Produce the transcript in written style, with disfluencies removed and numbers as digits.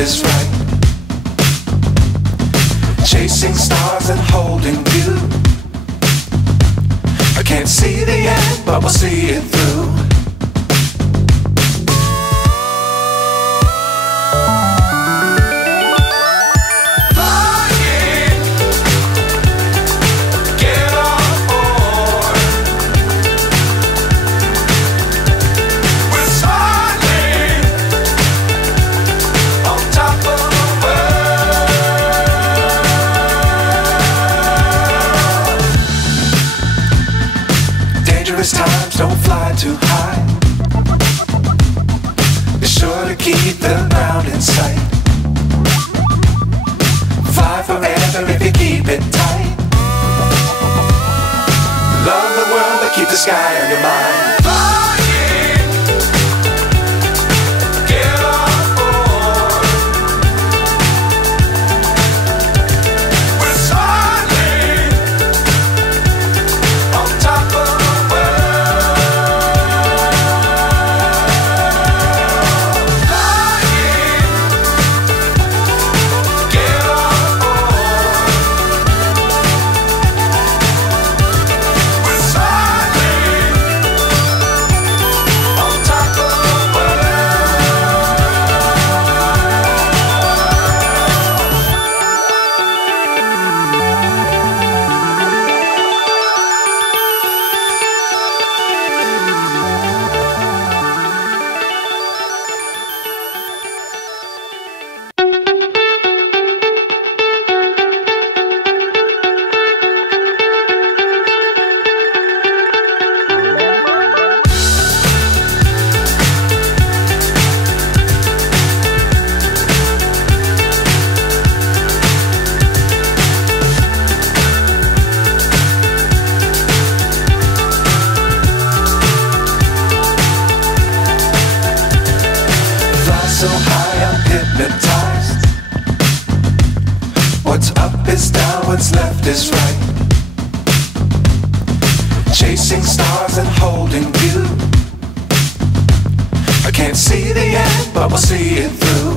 is right. Chasing stars and holding you. I can't see the end, but we'll see it through. Dangerous times, don't fly too high. Be sure to keep the ground in sight. Fly forever if you keep it tight. Love the world, but keep the sky on your mind. So high, I'm hypnotized. What's up is down, what's left is right. Chasing stars and holding you. I can't see the end, but we'll see it through.